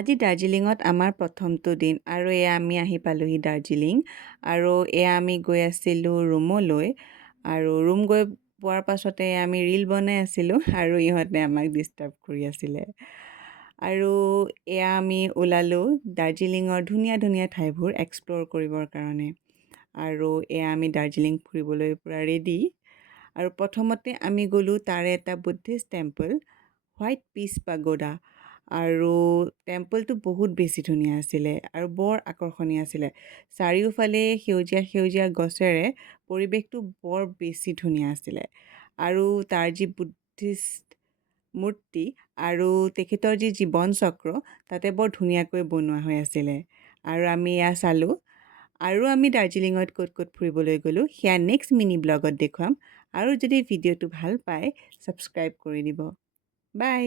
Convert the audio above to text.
আজি দাৰ্জিলিঙত আমাৰ প্ৰথমটো দিন আৰু এয়া আমি আহি পালোহি দাৰ্জিলিং আৰু এয়া আমি গৈ আছিলোঁ ৰুমলৈ আৰু ৰুম গৈ পোৱাৰ পাছতে আমি ৰীল বনাই আছিলোঁ আৰু ইহঁতে আমাক ডিষ্টাৰ্ব কৰি আছিলে আৰু এয়া আমি ওলালোঁ দাৰ্জিলিঙৰ ধুনীয়া ধুনীয়া ঠাইবোৰ এক্সপ্ল'ৰ কৰিবৰ কাৰণে আৰু এয়া আমি দাৰ্জিলিং ফুৰিবলৈ পূৰা ৰেডি আৰু প্ৰথমতে আমি গ'লোঁ তাৰে এটা Buddhist temple white peace pagoda আৰু টেম্পলটো বহুত বেছি ধুনীয়া আছিলে আৰু বৰ আকৰ্ষণীয় আছিলে চাৰিওফালে সেউজীয়া সেউজীয়া গছেৰে পৰিৱেশটো বৰ বেছি ধুনীয়া আছিলে আৰু তাৰ যি বুদ্ধিষ্ট মূৰ্তি আৰু তেখেতৰ যি জীৱন চক্ৰ তাতে বৰ ধুনীয়াকৈ বনোৱা হৈ আছিলে আৰু আমি এয়া চালোঁ আৰু আমি দাৰ্জিলিঙত ক'ত ক'ত ফুৰিবলৈ গ'লোঁ সেয়া নেক্সট মিনি ব্লগত দেখুৱাম আৰু যদি ভিডিঅ'টো ভাল পায় ছাবস্ক্ৰাইব কৰি দিব বাই